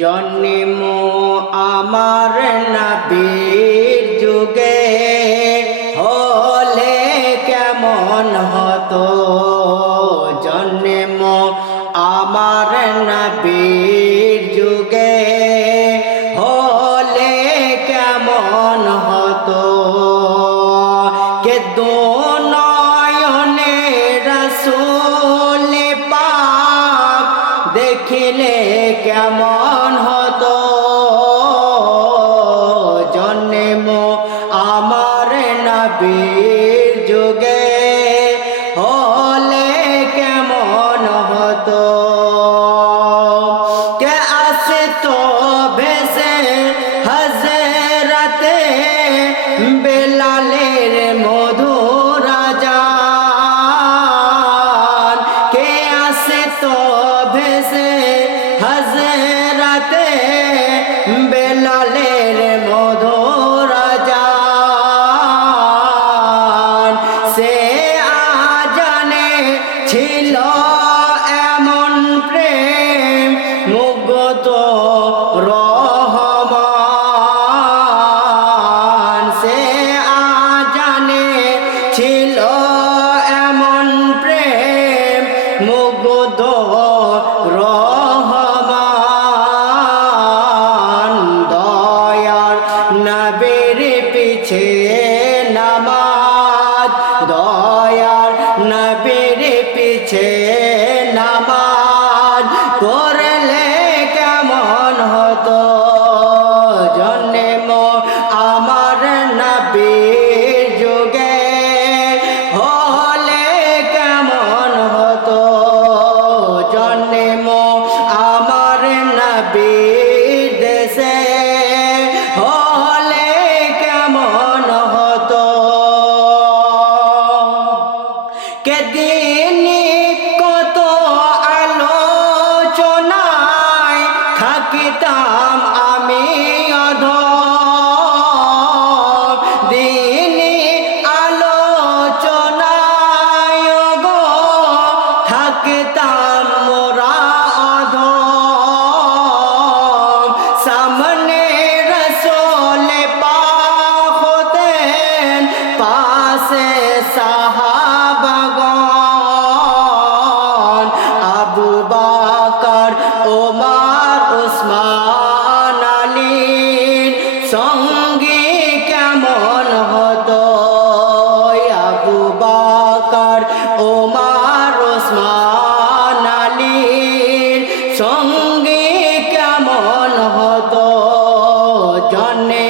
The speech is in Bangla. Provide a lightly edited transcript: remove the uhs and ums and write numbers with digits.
জন্ম আমার নবীর যুগে হলে কেমন হতো। জন্ম আমার নবীর যুগে হলে কেমন হতো। কে দু নয়নে রাসূল পাক দেখিলে কেমন হতো। জন্ম আমার নবীর যুগে হলে কেমন হতো। কে আসতো ভেসে হযরতে বেলালের মধুর আযান। কে আসতো ভেসে হযরতে বেলালের মধুর আযান। সে আযানে ছিল এমন প্রেম মুগ্ধ রহমান। সে আযানে ছিল এমন প্রেম মুগ্ধ রহমান। দয়ার নবীর পিছে নামাজ, দয়ার নবীর পিছে নামাজ পড়লে কেমন হতো। জন্ম আমার নবীর যুগে হলে কেমন হতো। জন্ম আমার নবীর দেশে হলে কেমন হতো। কে দিনে কত আলোচনায় থাকিতাম আমি অধম। দিনে আলোচনায় গো থাকিতাম মোরা অধম। সামনে রাসূল পাক হতেন, পাশে সাহাবাগণ। আবু বকর ওমর উসমান আলীর সঙ্গে কেমন হতো। আবু বকর ওমর উসমান আলীর সঙ্গে কেমন হতো। জন্ম